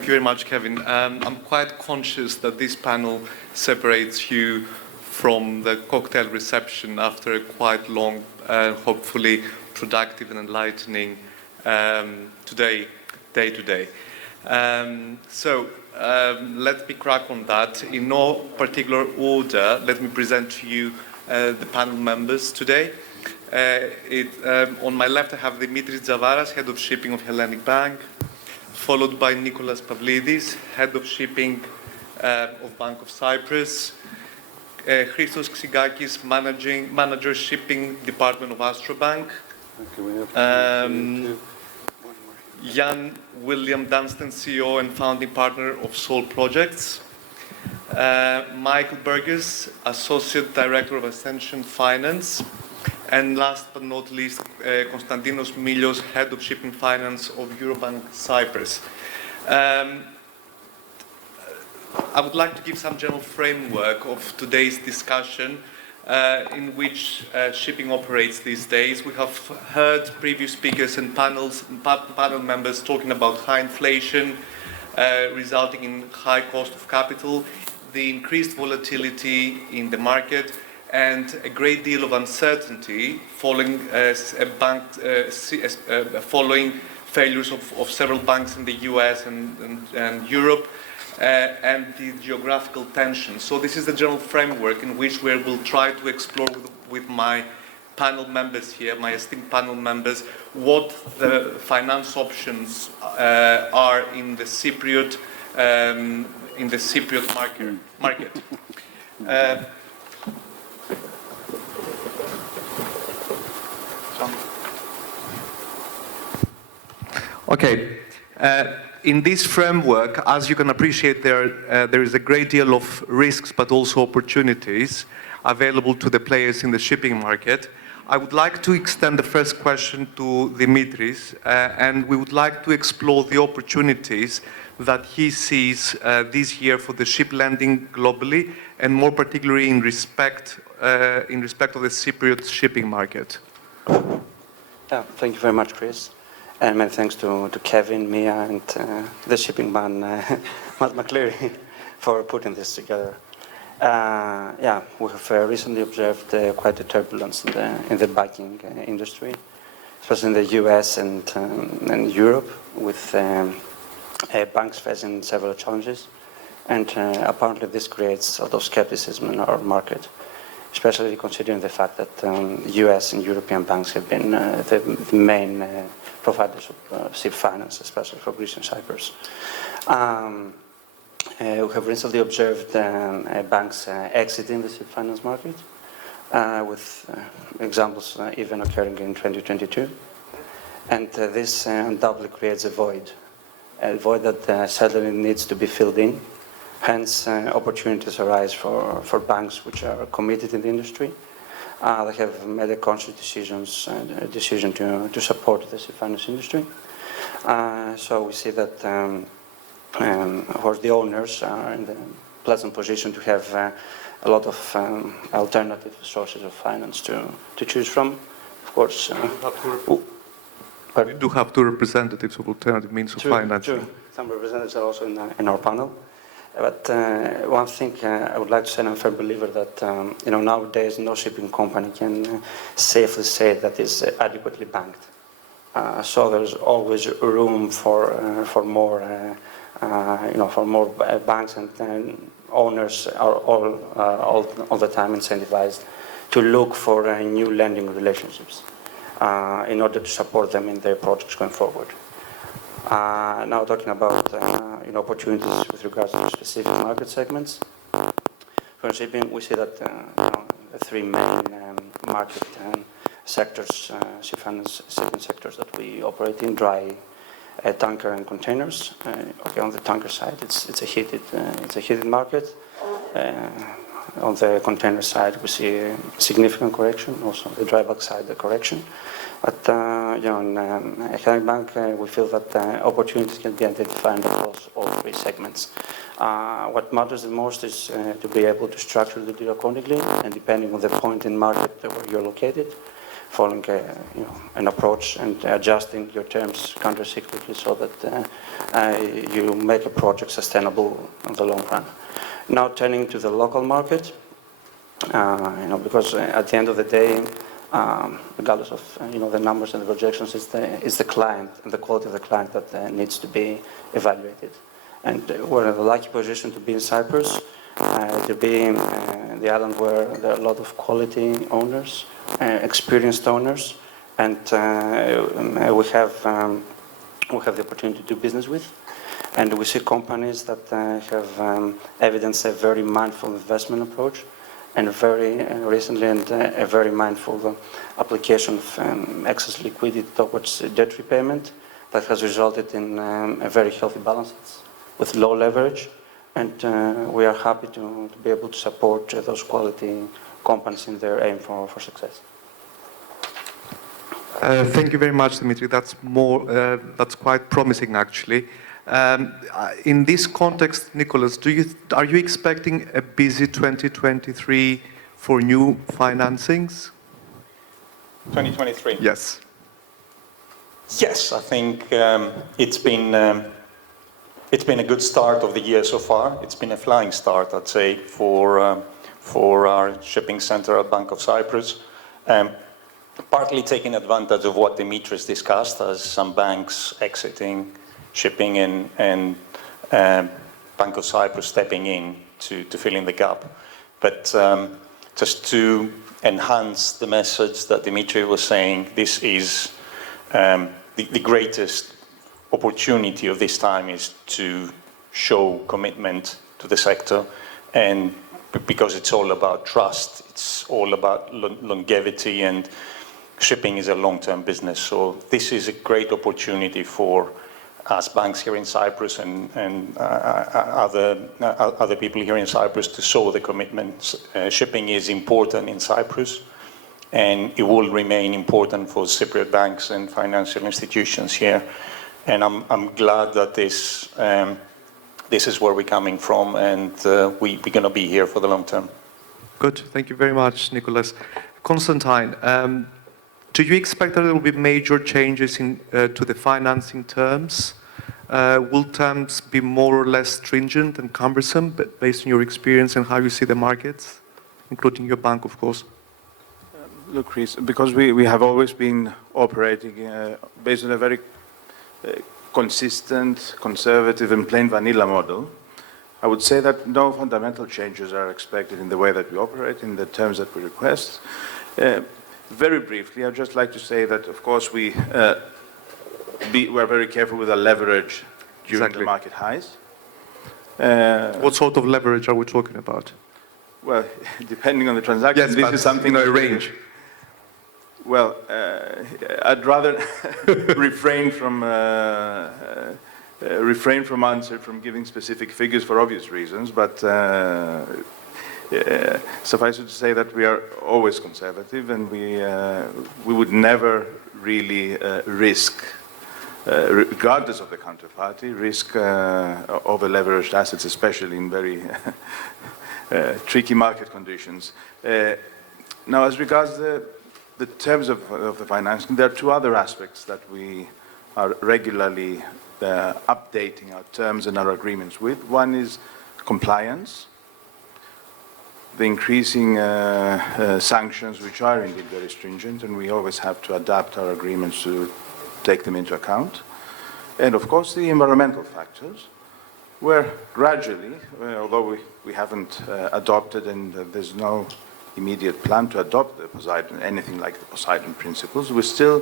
Thank you very much, Kevin. I'm quite conscious that this panel separates you from the cocktail reception after a quite long, hopefully productive and enlightening day today. Let me crack on that. In no particular order, let me present to you the panel members today. On my left, I have Dimitrios Tzavaras, Head of Shipping of Hellenic Bank, followed by Nicholas Pavlidis, Head of Shipping of Bank of Cyprus, Christos Xygkakis, Manager Shipping Department of AstroBank, Jan William Denstad, CEO and founding partner of Soul Projects, Michael Burgess, Associate Director of Ascension Finance, and last but not least, Constantinos Milios, Head of Shipping Finance of Eurobank Cyprus. I would like to give some general framework of today's discussion in which shipping operates these days. We have heard previous speakers and panel members talking about high inflation resulting in high cost of capital, the increased volatility in the market, and a great deal of uncertainty following failures of several banks in the US and Europe, and the geographical tension. So this is the general framework in which we will try to explore with my panel members here, my esteemed panel members, what the finance options are in the Cypriot market. Okay. In this framework, as you can appreciate, there is a great deal of risks, but also opportunities available to the players in the shipping market. I would like to extend the first question to Dimitrios, and we would like to explore the opportunities that he sees this year for the ship lending globally, and more particularly in respect of the Cypriot shipping market. Yeah, thank you very much, Chris. And many thanks to Kevin, Mia, and the shipping man, Matt McCleary, for putting this together. Yeah, we have recently observed quite a turbulence in the banking industry, especially in the US and Europe, with banks facing several challenges. And apparently this creates a lot of skepticism in our market, especially considering the fact that US and European banks have been the main providers of ship finance, especially for Greece and Cyprus. We have recently observed banks exiting the ship finance market, with examples even occurring in 2022. And this undoubtedly creates a void that certainly needs to be filled in. Hence, opportunities arise for banks which are committed in the industry. They have made a conscious decision to support the ship finance industry. So we see that of course the owners are in the pleasant position to have a lot of alternative sources of finance to choose from. Of course, we do have two representatives of alternative means of financing. True. Some representatives are also in our panel. But one thing I would like to say, I'm a firm believer that nowadays no shipping company can safely say that it's adequately banked. So there's always room for more, for more banks, and owners are all the time incentivized to look for new lending relationships in order to support them in their projects going forward. Now talking about opportunities with regards to specific market segments. For shipping, we see that the three main market sectors, ship finance shipping sectors that we operate in: dry, tanker, and containers. Okay, on the tanker side, it's a heated market. On the container side, we see a significant correction. Also on the dry bulk side, the correction. But on Hellenic Bank, we feel that opportunities can be identified across all three segments. What matters the most is to be able to structure the deal accordingly, and depending on the point in market where you're located, following an approach and adjusting your terms counter-cyclically so that you make a project sustainable in the long run. Now turning to the local market, because at the end of the day, regardless of the numbers and the projections, it's the client and the quality of the client that needs to be evaluated. And we're in the lucky position to be in Cyprus, to be in the island where there are a lot of quality owners, experienced owners, and we have the opportunity to do business with. And we see companies that have evidenced a very mindful investment approach, and very recently a very mindful application of excess liquidity towards debt repayment that has resulted in a very healthy balance sheet with low leverage, and we are happy to be able to support those quality companies in their aim for success. Thank you very much, Dimitri. That's quite promising, actually. In this context, Nicholas, are you expecting a busy 2023 for new financings? 2023? Yes. Yes, I think it's been a good start of the year so far. It's been a flying start, I'd say, for our shipping center at Bank of Cyprus. Partly taking advantage of what Dimitrios discussed, as some banks exiting shipping and Bank of Cyprus stepping in to fill in the gap. But just to enhance the message that Dimitrios was saying, this is the greatest opportunity of this time is to show commitment to the sector, and because it's all about trust, it's all about longevity, and shipping is a long-term business. So this is a great opportunity for us banks here in Cyprus and other people here in Cyprus to show the commitment. Shipping is important in Cyprus, and it will remain important for Cypriot banks and financial institutions here. And I'm glad that this is where we're coming from, and we're going to be here for the long term. Good. Thank you very much, Nicholas. Constantine, do you expect that there will be major changes to the financing terms? Will terms be more or less stringent and cumbersome, based on your experience and how you see the markets, including your bank, of course? Look, Chris, because we have always been operating based on a very consistent, conservative, and plain vanilla model, I would say that no fundamental changes are expected in the way that we operate, in the terms that we request. Very briefly, I'd just like to say that, of course, we're very careful with our leverage during the market highs. What sort of leverage are we talking about? Well, depending on the transaction, yes, this is something a range. Well, I'd rather refrain from giving specific figures for obvious reasons, but suffice it to say that we are always conservative, and we would never really risk, regardless of the counterparty, risk over-leveraged assets, especially in very tricky market conditions. Now, as regards the terms of the financing, there are two other aspects that we are regularly updating our terms and our agreements with. One is compliance, the increasing sanctions, which are indeed very stringent, and we always have to adapt our agreements to take them into account. And of course, the environmental factors, where gradually, although we haven't adopted, and there's no immediate plan to adopt the Poseidon, anything like the Poseidon principles, we still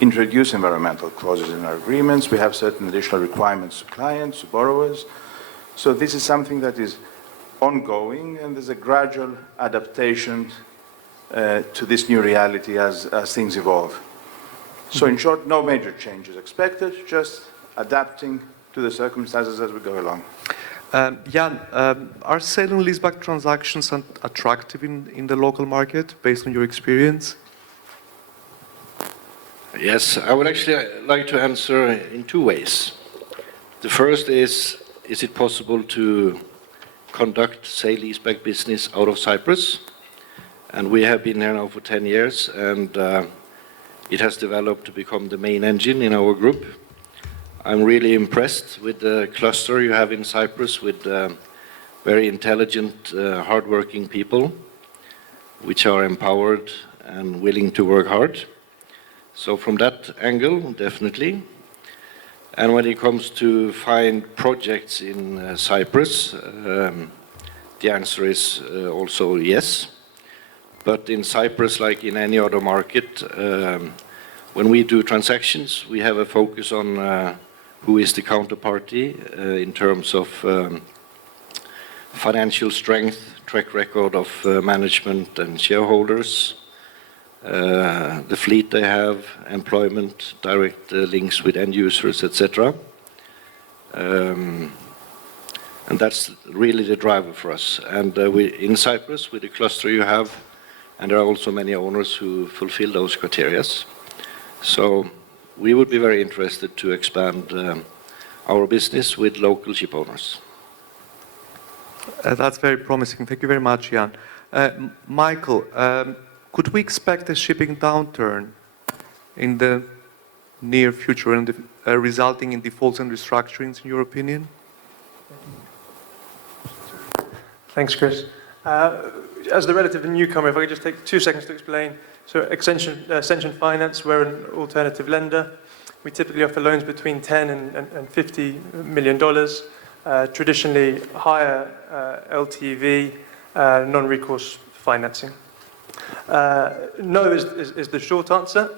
introduce environmental clauses in our agreements. We have certain additional requirements to clients, to borrowers. So this is something that is ongoing, and there's a gradual adaptation to this new reality as things evolve. So in short, no major changes expected, just adapting to the circumstances as we go along. Jan, are sale and leaseback transactions attractive in the local market, based on your experience? Yes, I would actually like to answer in two ways. The first is it possible to conduct sale leaseback business out of Cyprus? And we have been here now for 10 years, and it has developed to become the main engine in our group. I'm really impressed with the cluster you have in Cyprus with very intelligent, hardworking people, which are empowered and willing to work hard. So from that angle, definitely. And when it comes to find projects in Cyprus, the answer is also yes. But in Cyprus, like in any other market, when we do transactions, we have a focus on who is the counterparty in terms of financial strength, track record of management and shareholders, the fleet they have, employment, direct links with end users, etc. And that's really the driver for us. And in Cyprus, with the cluster you have, and there are also many owners who fulfill those criteria. So we would be very interested to expand our business with local ship owners. That's very promising. Thank you very much, Jan. Michael, could we expect a shipping downturn in the near future and resulting in defaults and restructurings, in your opinion? Thanks, Chris. As the relative newcomer, if I could just take 2 seconds to explain. So Ascension Finance, we're an alternative lender. We typically offer loans between $10 and $50 million. Traditionally higher LTV, non-recourse financing. No is the short answer.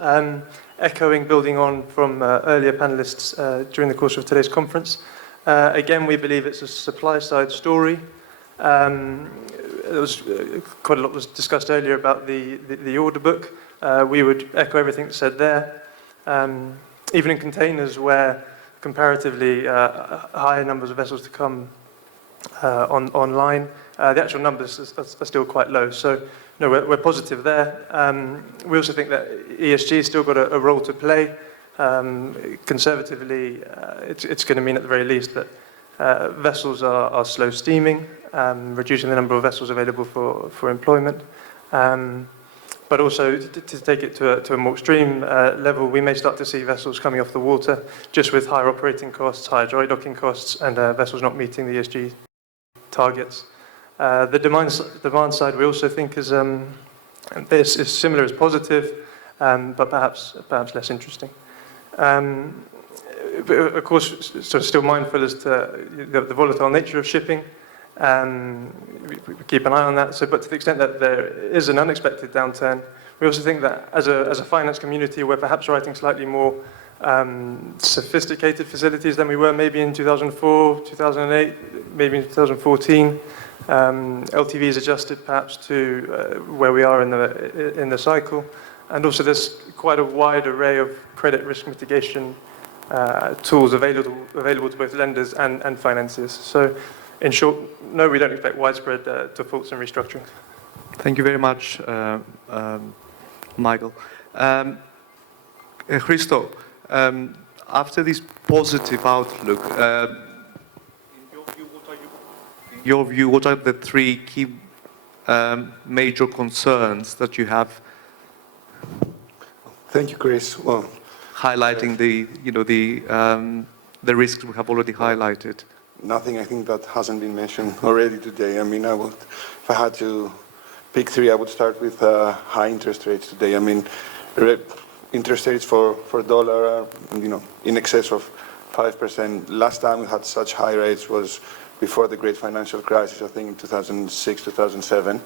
Echoing, building on from earlier panelists during the course of today's conference. Again, we believe it's a supply-side story. There was quite a lot was discussed earlier about the order book. We would echo everything that's said there. Even in containers where comparatively higher numbers of vessels to come online, the actual numbers are still quite low. So no, we're positive there. We also think that ESG has still got a role to play. Conservatively, it's going to mean at the very least that vessels are slow steaming, reducing the number of vessels available for employment. But also, to take it to a more extreme level, we may start to see vessels coming off the water just with higher operating costs, higher dry docking costs, and vessels not meeting the ESG targets. The demand side we also think is similar, as positive, but perhaps less interesting. Of course, so still mindful as to the volatile nature of shipping. We keep an eye on that. But to the extent that there is an unexpected downturn, we also think that as a finance community, we're perhaps writing slightly more sophisticated facilities than we were maybe in 2004, 2008, maybe in 2014. LTV is adjusted perhaps to where we are in the cycle, and also there's quite a wide array of credit risk mitigation tools available to both lenders and financiers. So, in short, no, we don't expect widespread defaults and restructuring. Thank you very much, Michael. Christos, after this positive outlook, in your view, what are the 3 key major concerns that you have? Thank you, Chris. Well, highlighting the risks we have already highlighted. Nothing I think that hasn't been mentioned already today. I mean, if I had to pick 3, I would start with high interest rates today. I mean, interest rates for dollar are, in excess of 5%. Last time we had such high rates was before the great financial crisis, I think in 2006, 2007.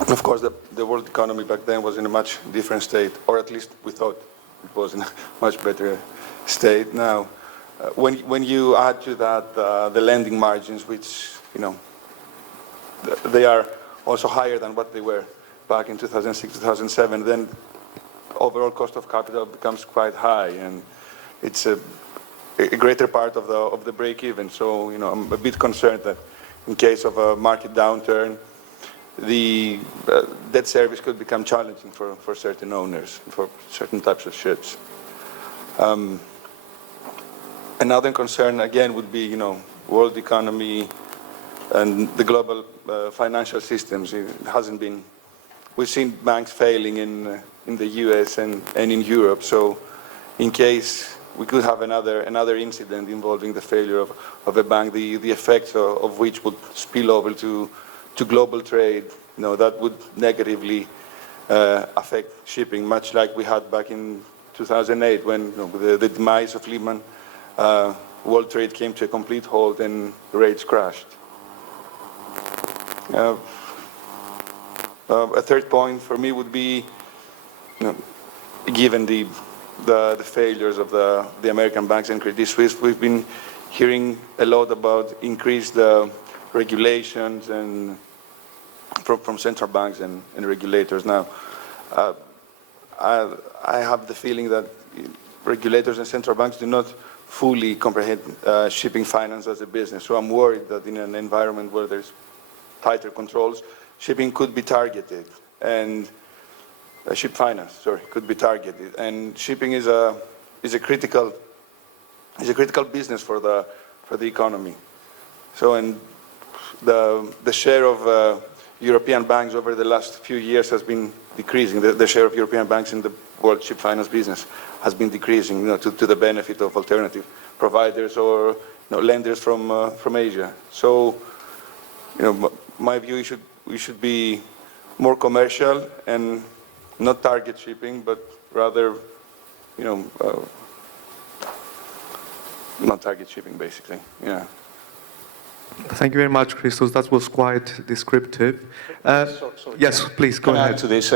And of course, the world economy back then was in a much different state, or at least we thought it was in a much better state. Now, when you add to that the lending margins, which, they are also higher than what they were back in 2006, 2007, then overall cost of capital becomes quite high, and it's a greater part of the break-even. So, I'm a bit concerned that in case of a market downturn, the debt service could become challenging for certain owners, for certain types of ships. Another concern, again, would be, world economy and the global financial systems. It hasn't been. We've seen banks failing in in the US and in Europe. So in case we could have another incident involving the failure of a bank, the effects of which would spill over to global trade, that would negatively affect shipping, much like we had back in 2008 when with the demise of Lehman, world trade came to a complete halt and rates crashed. A third point for me would be, given the failures of the American banks and Credit Suisse, we've been hearing a lot about increased regulations and from central banks and regulators. Now, I have the feeling that regulators and central banks do not fully comprehend shipping finance as a business. So I'm worried that in an environment where there's tighter controls, shipping could be targeted, and ship finance, could be targeted. And shipping is a critical business for the economy. So, and the share of European banks over the last few years has been decreasing. The share of European banks in the world ship finance business has been decreasing, to the benefit of alternative providers or lenders from Asia. So, my view, we should be more commercial and not target shipping, but rather, not target shipping, basically. Yeah. Thank you very much, Christos. That was quite descriptive. Sorry. Yes, please, go Can I ahead. add to this?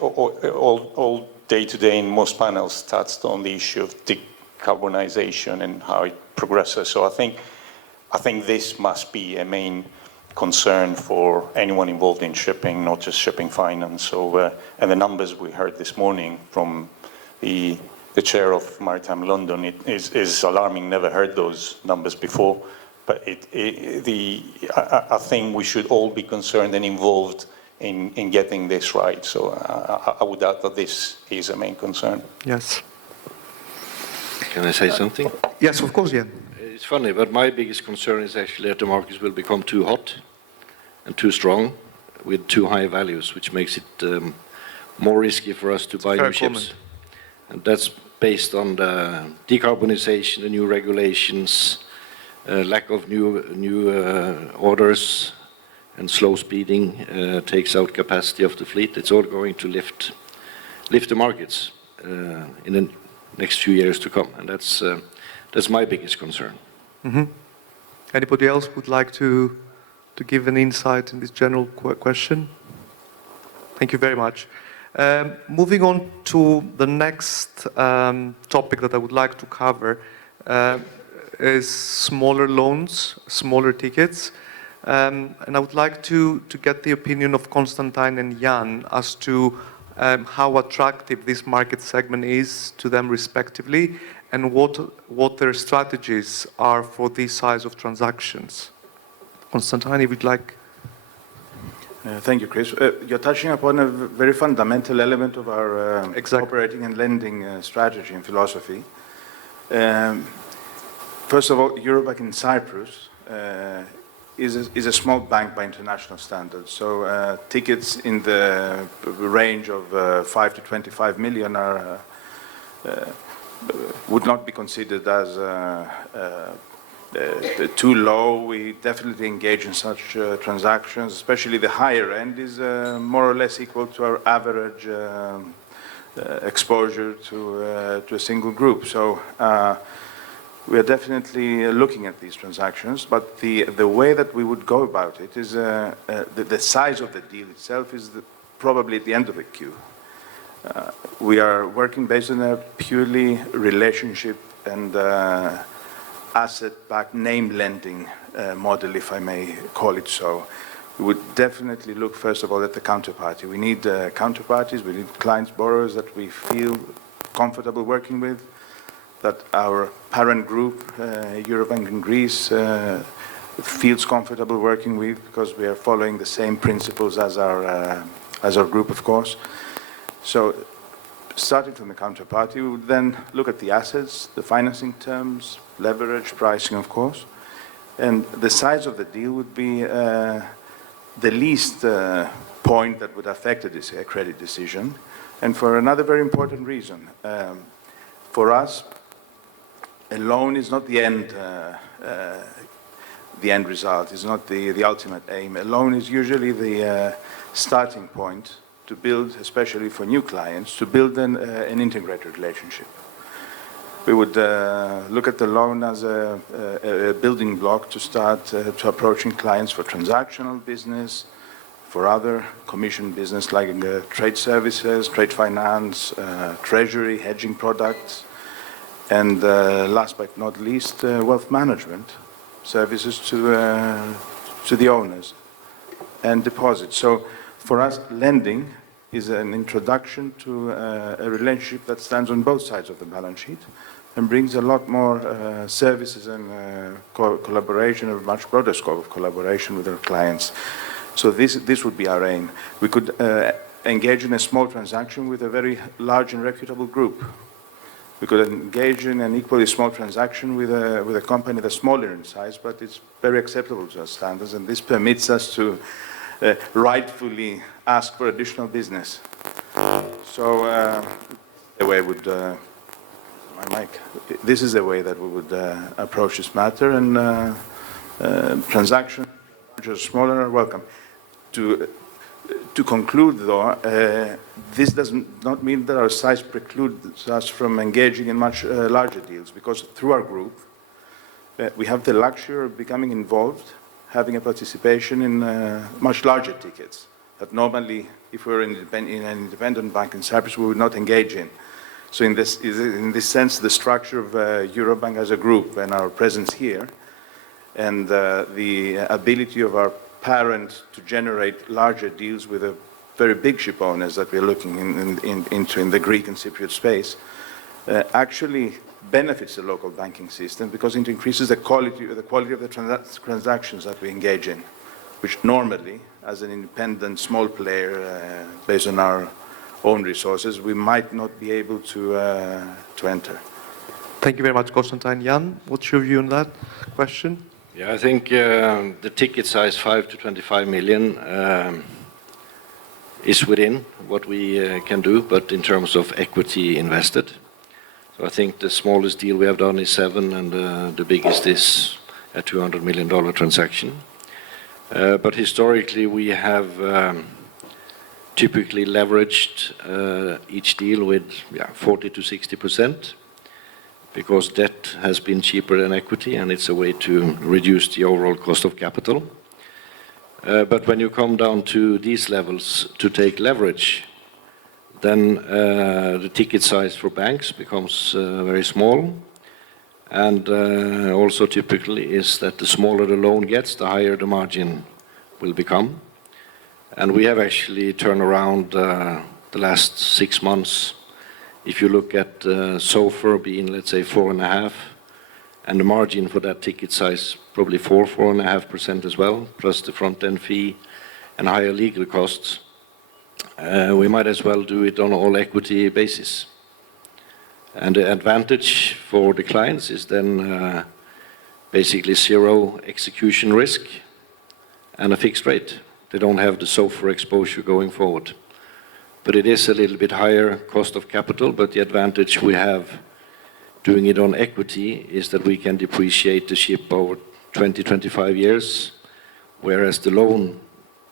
All day today in most panels touched on the issue of decarbonization and how it progresses. So I think this must be a main concern for anyone involved in shipping, not just shipping finance. So, and the numbers we heard this morning from the chair of Maritime London is alarming. Never heard those numbers before. But I think we should all be concerned and involved in getting this right. So I would doubt that this is a main concern. Yes. Can I say something? Yes, of course, yeah. It's funny, but my biggest concern is actually that the markets will become too hot and too strong with too high values, which makes it more risky for us to buy new ships. And that's based on the decarbonization, the new regulations, lack of new orders, and slow speeding takes out capacity of the fleet. It's all going to lift the markets in the next few years to come, and that's my biggest concern. Mm-hmm. Anybody else would like to give an insight in this general question? Thank you very much. Moving on to the next topic that I would like to cover is smaller loans, smaller tickets. And I would like to get the opinion of Constantine and Jan as to how attractive this market segment is to them respectively, and what their strategies are for this size of transactions. Constantine, if you'd like. Thank you, Chris. You're touching upon a very fundamental element of our operating and lending strategy and philosophy. First of all, Eurobank in Cyprus is a small bank by international standards. So tickets in the range of 5 to 25 million would not be considered as too low. We definitely engage in such transactions, especially the higher end is more or less equal to our average exposure to a single group. So we are definitely looking at these transactions, but the way that we would go about it is the size of the deal itself is probably at the end of the queue. We are working based on a purely relationship and asset-backed name lending model, if I may call it so. We would definitely look, first of all, at the counterparty. We need counterparties, we need clients, borrowers that we feel comfortable working with, that our parent group, Eurobank in Greece, feels comfortable working with, because we are following the same principles as our group, of course. So, starting from the counterparty, we would then look at the assets, the financing terms, leverage, pricing, of course, and the size of the deal would be the least point that would affect a credit decision, And for another very important reason, for us, a loan is not the end result, is not the ultimate aim. A loan is usually the starting point to build, especially for new clients, to build an integrated relationship. We would look at the loan as a building block to start to approaching clients for transactional business, for other commission business like trade services, trade finance, treasury, hedging products, and last but not least, wealth management services to the owners and deposits. So for us, lending is an introduction to a relationship that stands on both sides of the balance sheet and brings a lot more services and collaboration, a much broader scope of collaboration with our clients. So this would be our aim. We could engage in a small transaction with a very large and reputable group. We could engage in an equally small transaction with a company that's smaller in size, but it's very acceptable to our standards, and this permits us to rightfully ask for additional business. So the way would this is the way that we would approach this matter, and transactions which are smaller are welcome. To conclude, though, this does not mean that our size precludes us from engaging in much larger deals, because through our group, we have the luxury of becoming involved, having a participation in much larger tickets that normally, if we were in an independent bank in Cyprus, we would not engage in. So in this sense, the structure of Eurobank as a group and our presence here, and the ability of our parent to generate larger deals with the very big ship owners that we're looking into in the Greek and Cypriot space, actually benefits the local banking system, because it increases the quality of the transactions that we engage in, which normally, as an independent small player, based on our own resources, we might not be able to enter. Thank you very much, Constantine. Jan, what's your view on that question? Yeah, I think the ticket size 5 to 25 million is within what we can do, but in terms of equity invested. So I think the smallest deal we have done is 7, and the biggest is a $200 million transaction. But historically, we have typically leveraged each deal with 40 to 60%. Because debt has been cheaper than equity, and it's a way to reduce the overall cost of capital. But when you come down to these levels to take leverage, then the ticket size for banks becomes very small. And also typically is that the smaller the loan gets, the higher the margin will become. And we have actually turned around the last 6 months. If you look at SOFR being, let's say, 4.5, and the margin for that ticket size probably 4.5% as well, plus the front-end fee and higher legal costs, we might as well do it on an all-equity basis. And the advantage for the clients is then basically 0 execution risk and a fixed rate. They don't have the SOFR exposure going forward. But it is a little bit higher cost of capital, but the advantage we have doing it on equity is that we can depreciate the ship over 20, 25 years, whereas the loan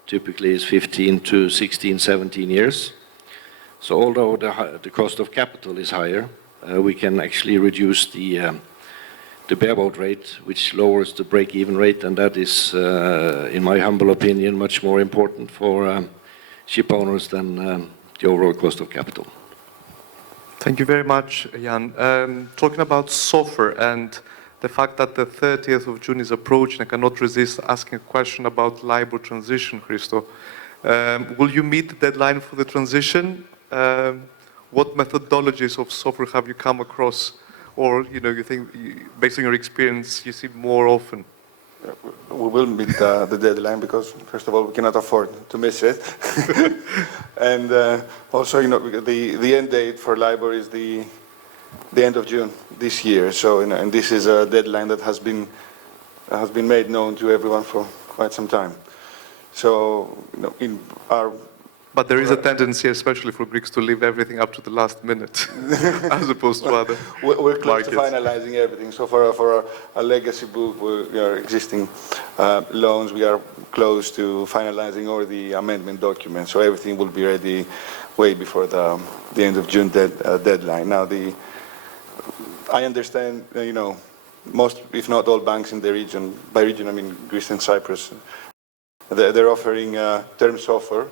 typically is 15 to 16, 17 years. So although the cost of capital is higher, we can actually reduce the bareboat rate, which lowers the break-even rate, and that is, in my humble opinion, much more important for ship owners than the overall cost of capital. Thank you very much, Jan. Talking about SOFR and the fact that the 30th of June is approaching, I cannot resist asking a question about LIBOR transition, Christos. Will you meet the deadline for the transition? What methodologies of SOFR have you come across, or you think, based on your experience, you see more often? We will meet the deadline because, first of all, we cannot afford to miss it. And also, the end date for LIBOR is the end of June this year. So, and this is a deadline that has been made known to everyone for quite some time. So, in our But there is a tendency, especially for Greeks, to leave everything up to the last minute, as opposed to other We're close markets. to finalizing everything. So for a legacy book, we are existing loans, we are close to finalizing all the amendment documents. So everything will be ready way before the end of June deadline. Now, I understand, most, if not all banks in the region, by region I mean Greece and Cyprus, they're offering term SOFR.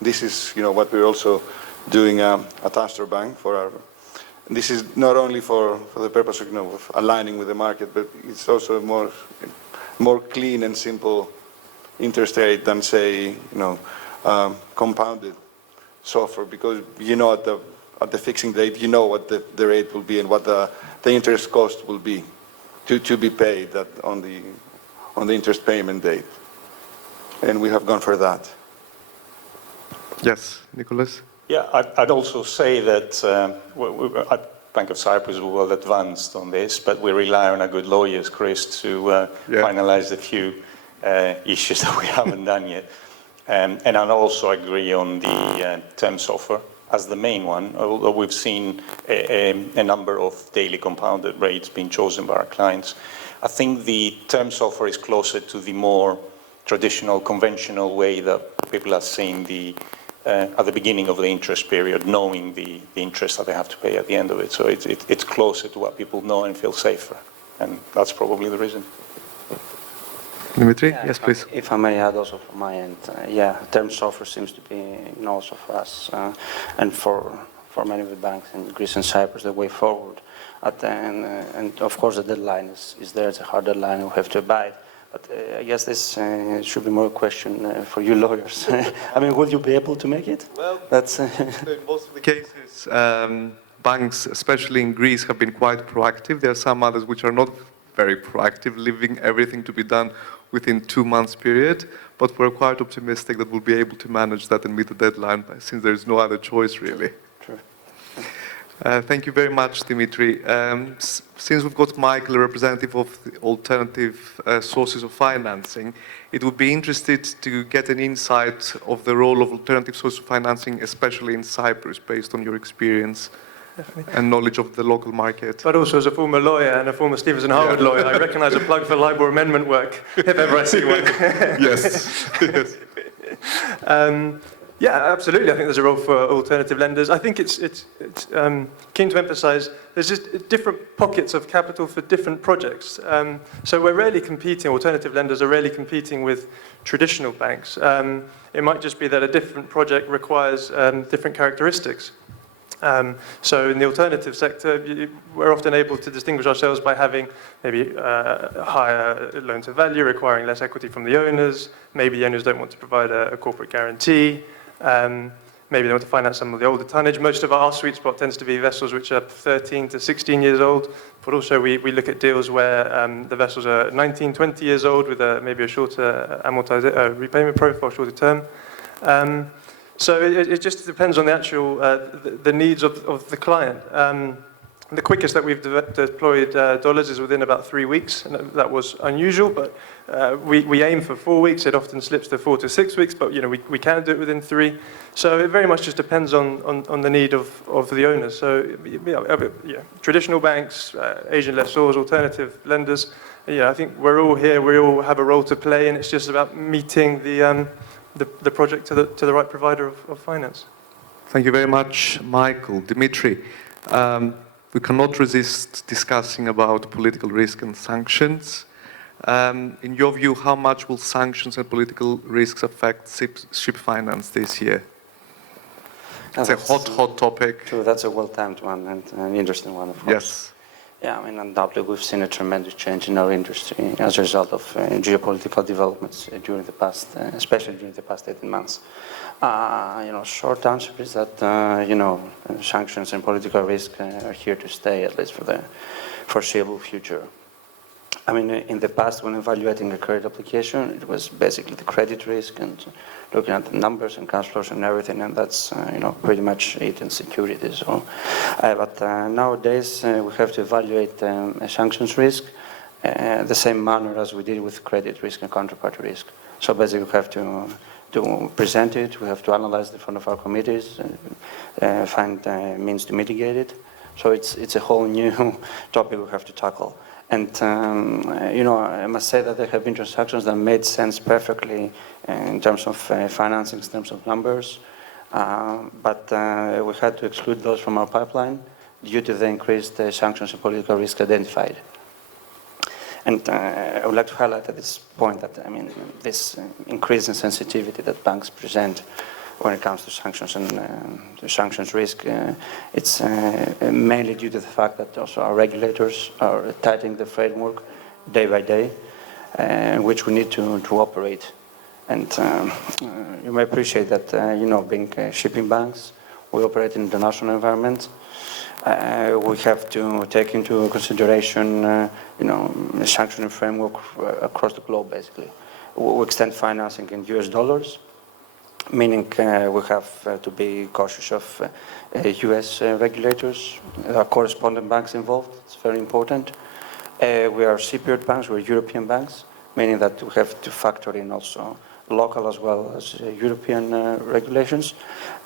This is, what we're also doing at AstroBank for our. This is not only for the purpose of, of aligning with the market, but it's also a more clean and simple interest rate than, say, compounded SOFR, because at the fixing date, what the rate will be and what the interest cost will be to be paid on the interest payment date. And we have gone for that. Yes, Nicholas? Yeah, I'd also say that at Bank of Cyprus we're well advanced on this, but we rely on a good lawyers, Chris, to finalize the few issues that we haven't done yet. And I'd also agree on the term SOFR as the main one, although we've seen a number of daily compounded rates being chosen by our clients. I think the term SOFR is closer to the more traditional, conventional way that people are seeing at the beginning of the interest period, knowing the interest that they have to pay at the end of it. So it's closer to what people know and feel safer. And that's probably the reason. Dimitri? Yes, please. If I may add also from my end, term SOFR seems to be, also for us and for many of the banks in Greece and Cyprus, the way forward. And of course the deadline is there, it's a hard deadline, we have to abide. But I guess this should be more a question for you lawyers. I mean, will you be able to make it? Well, that's in most of the cases, banks, especially in Greece, have been quite proactive. There are some others which are not very proactive, leaving everything to be done within 2 months period. But we're quite optimistic that we'll be able to manage that and meet the deadline, since there's no other choice, really. True. Thank you very much, Dimitri. Since we've got Michael, a representative of the alternative sources of financing, it would be interested to get an insight of the role of alternative sources of financing, especially in Cyprus, based on your experience and knowledge of the local market. But also as a former lawyer and a former Stephenson Harwood lawyer, I recognise a plug for LIBOR amendment work, if ever I see one. Yes. Yes. Yeah, absolutely. I think there's a role for alternative lenders. I think it's keen to emphasise there's just different pockets of capital for different projects. So we're rarely competing, alternative lenders are rarely competing with traditional banks. It might just be that a different project requires different characteristics. So in the alternative sector, we're often able to distinguish ourselves by having maybe a higher loan to value, requiring less equity from the owners. Maybe the owners don't want to provide a corporate guarantee. Maybe they want to finance some of the older tonnage. Most of our sweet spot tends to be vessels which are 13 to 16 years old, but also we look at deals where the vessels are 19, 20 years old with maybe a shorter repayment profile, shorter term. So it just depends on the actual the needs of the client. The quickest that we've deployed dollars is within about 3 weeks, and that was unusual, but we aim for 4 weeks. It often slips to 4 to 6 weeks, but we can do it within 3. So it very much just depends on the need of the owners. So traditional banks, Asian lessors, alternative lenders, I think we're all here, we all have a role to play, and it's just about meeting the project to the right provider of finance. Thank you very much, Michael. Dimitri, we cannot resist discussing about political risk and sanctions. In your view, how much will sanctions and political risks affect ship finance this year? It's a hot topic. True, that's a well-timed one and an interesting one, of course. Yes. Yeah, I mean, undoubtedly we've seen a tremendous change in our industry as a result of geopolitical developments during the past, especially during the past 18 months. Short answer is that, sanctions and political risk are here to stay, at least for the foreseeable future. I mean, in the past, when evaluating a credit application, it was basically the credit risk and looking at the numbers and cash flows and everything, and that's, pretty much it, and security. So, but nowadays, we have to evaluate a sanctions risk, the same manner as we did with credit risk and counterparty risk. So basically, we have to present it, we have to analyze it in front of our committees, find means to mitigate it. So it's a whole new topic we have to tackle. And, I must say that there have been transactions that made sense perfectly in terms of financing, in terms of numbers, but we had to exclude those from our pipeline due to the increased sanctions and political risk identified. And I would like to highlight at this point that, this increase in sensitivity that banks present when it comes to sanctions and the sanctions risk, it's mainly due to the fact that also our regulators are tightening the framework day by day, which we need to operate. And you may appreciate that, being shipping banks, we operate in the international environment. We have to take into consideration, the sanctioning framework across the globe, basically. We extend financing in US dollars, meaning we have to be cautious of US regulators. There are correspondent banks involved. It's very important. We are Cypriot banks, we're European banks, meaning that we have to factor in also local as well as European regulations.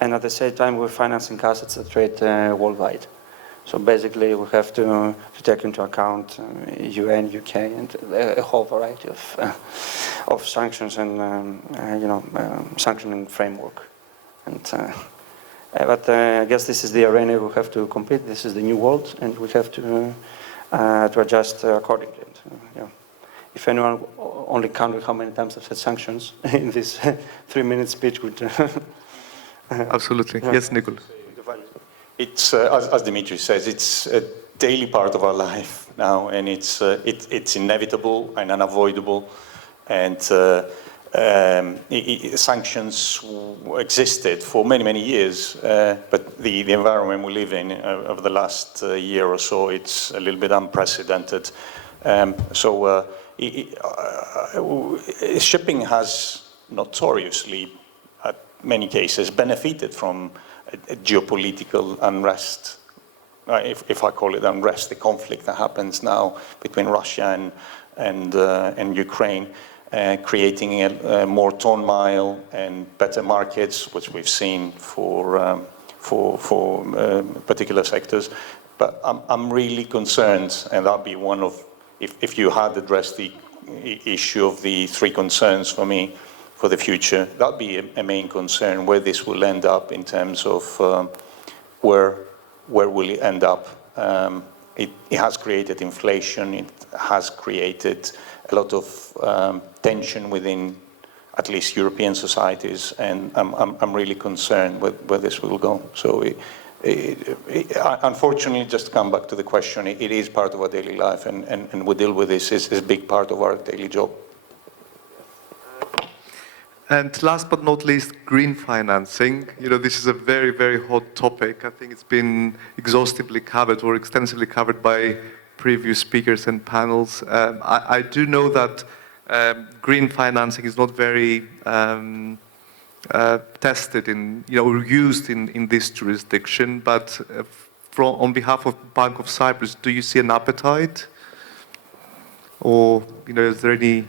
And at the same time, we're financing assets that trade worldwide. So basically, we have to take into account UN, UK, and a whole variety of sanctions and sanctioning framework. And but I guess this is the arena we have to compete. This is the new world, and we have to adjust accordingly. And, if anyone only counted how many times I've said sanctions in this 3-minute speech, would. Absolutely. Yes, Nicholas. It's, as Dimitrios says, it's a daily part of our life now, and it's inevitable and unavoidable. And sanctions existed for many, many years, but the environment we live in over the last year or so, it's a little bit unprecedented. Shipping has notoriously, at many cases, benefited from a geopolitical unrest, if I call it unrest, the conflict that happens now between Russia and Ukraine, creating a more ton-mile and better markets, which we've seen for particular sectors. But I'm really concerned, and that'd be one of, if you had addressed the issue of the 3 concerns for me, for the future, that'd be a main concern, where this will end up in terms of where will it end up. It has created inflation, it has created a lot of tension within at least European societies, and I'm really concerned where this will go. So unfortunately, just to come back to the question, it is part of our daily life, and we deal with this, it's a big part of our daily job. And last but not least, green financing. This is a very, very hot topic. I think it's been exhaustively covered or extensively covered by previous speakers and panels. I do know that green financing is not very tested or used in this jurisdiction, but on behalf of Bank of Cyprus, do you see an appetite? Or, is there any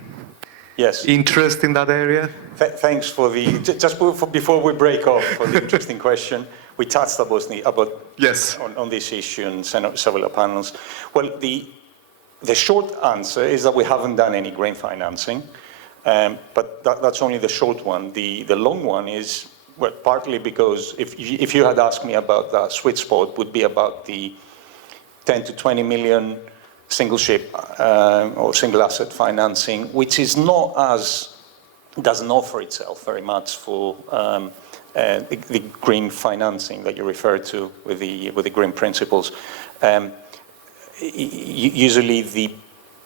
interest in that area? Thanks for just before we break off for the interesting question. We touched about yes on this issue in several panels. Well, the short answer is that we haven't done any green financing, but that's only the short one. The long one is, well, partly because if you had asked me about the sweet spot, would be about the 10 to 20 million single ship or single asset financing, which is doesn't offer itself very much for the green financing that you referred to with the green principles. Usually the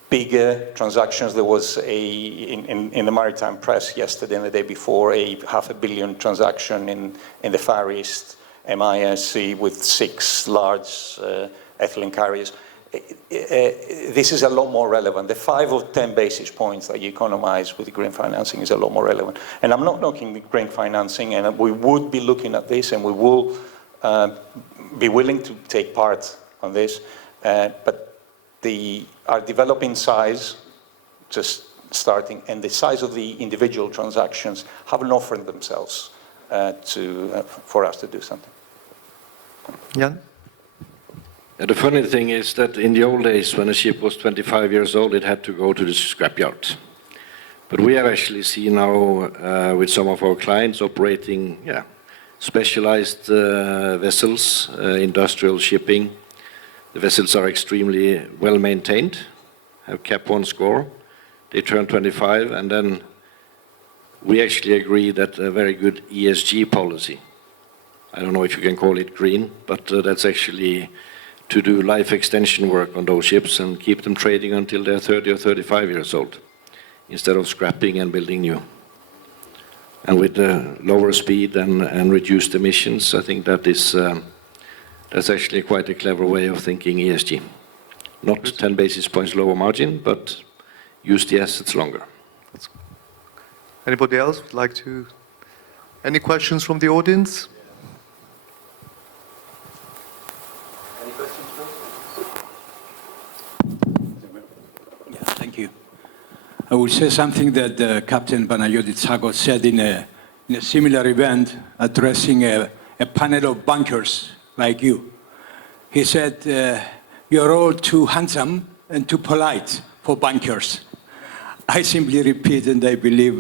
bigger transactions, there was in the maritime press yesterday and the day before, a $500 million transaction in the Far East, MISC, with 6 large ethylene carriers. This is a lot more relevant. The 5 or 10 basis points that you economize with the green financing is a lot more relevant. And I'm not knocking the green financing, and we would be looking at this, and we will be willing to take part on this. But our developing size, just starting, and the size of the individual transactions haven't offered themselves for us to do something. Jan? Yeah, the funny thing is that in the old days, when a ship was 25 years old, it had to go to the scrapyard. But we have actually seen now with some of our clients operating specialized vessels, industrial shipping. The vessels are extremely well maintained, have Cap 1 score. They turn 25, and then we actually agree that a very good ESG policy, I don't know if you can call it green, but that's actually to do life extension work on those ships and keep them trading until they're 30 or 35 years old, instead of scrapping and building new. And with lower speed and reduced emissions, I think that is that's actually quite a clever way of thinking ESG. Not 10 basis points lower margin, but use the assets longer. Anybody else would like to? Any questions from the audience? Any questions, please? Yeah, thank you. I will say something that Captain Panagiotis said in a similar event addressing a panel of bankers like you. He said, you're all too handsome and too polite for bankers. I simply repeat, and I believe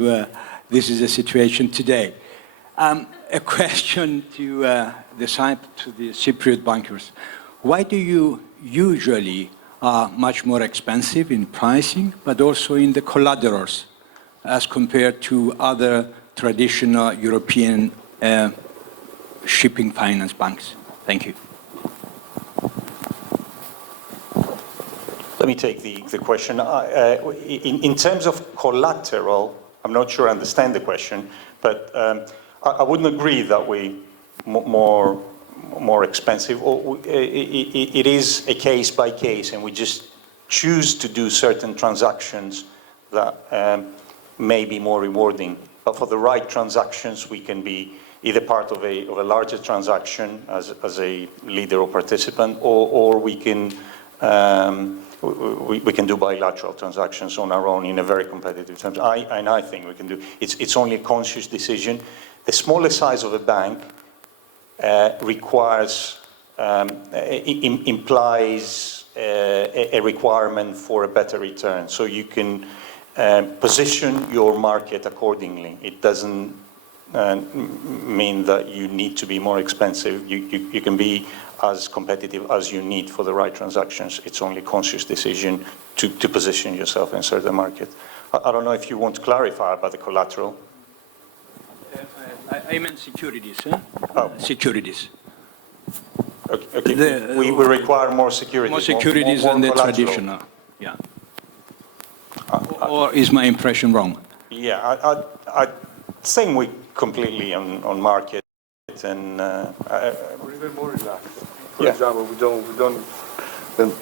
this is the situation today. A question to the Cypriot bankers. Why do you usually are much more expensive in pricing, but also in the collaterals as compared to other traditional European shipping finance banks? Thank you. Let me take the question. In terms of collateral, I'm not sure I understand the question, but I wouldn't agree that we more expensive. It is a case by case, and we just choose to do certain transactions that may be more rewarding. But for the right transactions, we can be either part of a larger transaction as a leader or participant, or we can do bilateral transactions on our own in a very competitive terms. I think we can do. It's only a conscious decision. The smaller size of a bank implies a requirement for a better return. So you can position your market accordingly. It doesn't mean that you need to be more expensive. You can be as competitive as you need for the right transactions. It's only a conscious decision to position yourself in certain market. I don't know if you want to clarify about the collateral. I meant securities. Oh. Securities. Okay. We require more securities. More securities than the traditional. Yeah. Or is my impression wrong? Yeah, I think we completely on market and we're even more relaxed. For example, we don't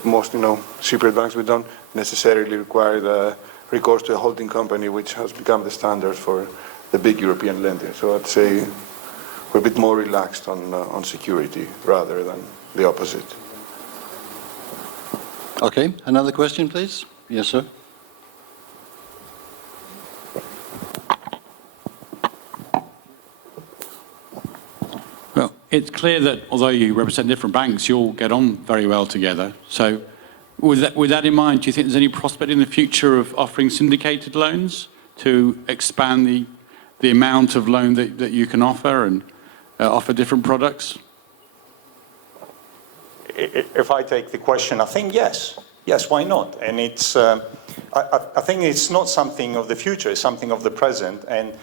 most Cypriot banks, we don't necessarily require the recourse to a holding company, which has become the standard for the big European lenders. So I'd say we're a bit more relaxed on security rather than the opposite. Okay, another question, please. Yes, sir. Well, it's clear that although you represent different banks, you all get on very well together. So with that in mind, do you think there's any prospect in the future of offering syndicated loans to expand the amount of loan that you can offer and offer different products? If I take the question, I think yes. Yes, why not? And it's, I think it's not something of the future, it's something of the present. And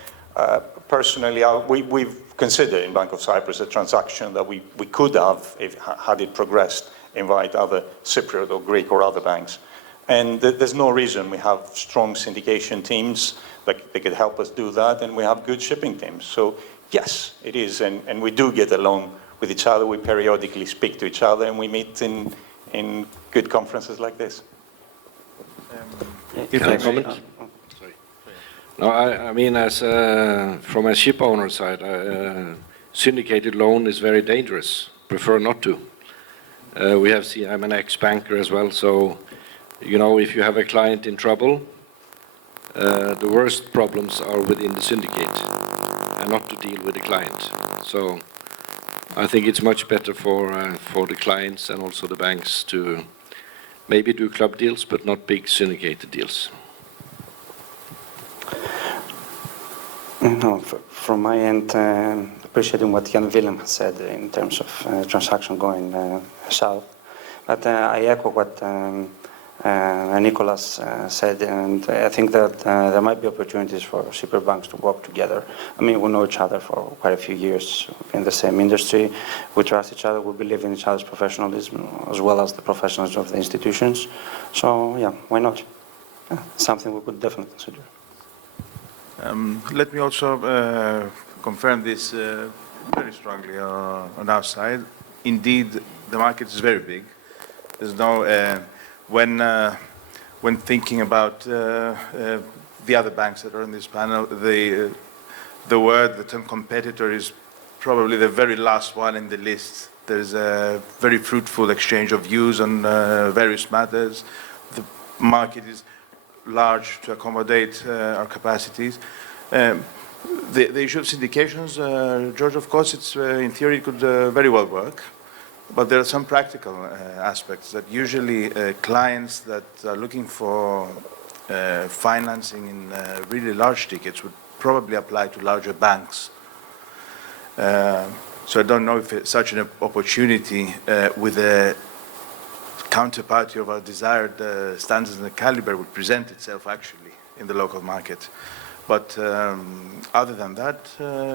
personally, we've considered in Bank of Cyprus a transaction that we could have, had it progressed, invite other Cypriot or Greek or other banks. And there's no reason. We have strong syndication teams that they could help us do that, and we have good shipping teams. So yes, it is, and we do get along with each other. We periodically speak to each other, and we meet in good conferences like this. Can I comment? Sorry. No, I mean, as from a ship owner side, syndicated loan is very dangerous. Prefer not to. We have seen. I'm an ex-banker as well, so You know, if you have a client in trouble, the worst problems are within the syndicate and not to deal with the client. So I think it's much better for the clients and also the banks to maybe do club deals, but not big syndicated deals. No, from my end, appreciating what Jan Willem has said in terms of transaction going south. But I echo what Nicholas said, and I think that there might be opportunities for Cypriot banks to work together. I mean, we know each other for quite a few years in the same industry. We trust each other, we believe in each other's professionalism, as well as the professionalism of the institutions. So, yeah, why not? Yeah, something we could definitely consider. Let me also confirm this very strongly on our side. Indeed, the market is very big. There's no when thinking about the other banks that are in this panel, the term competitor is probably the very last one in the list. There's a very fruitful exchange of views on various matters. The market is large to accommodate our capacities. The issue of syndications, George, of course, it's in theory it could very well work. But there are some practical aspects that usually clients that are looking for financing in really large tickets would probably apply to larger banks. So I don't know if such an opportunity with a counterparty of our desired standards and caliber would present itself actually in the local market. But other than that,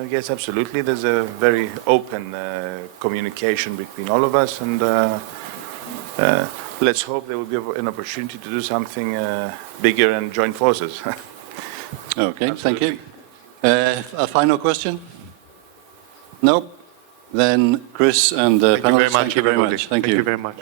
yes, absolutely. There's a very open communication between all of us, and let's hope there will be an opportunity to do something bigger and join forces. Okay, thank you. A final question? No? Then Chris and the panelists, thank you very much. Thank you very much.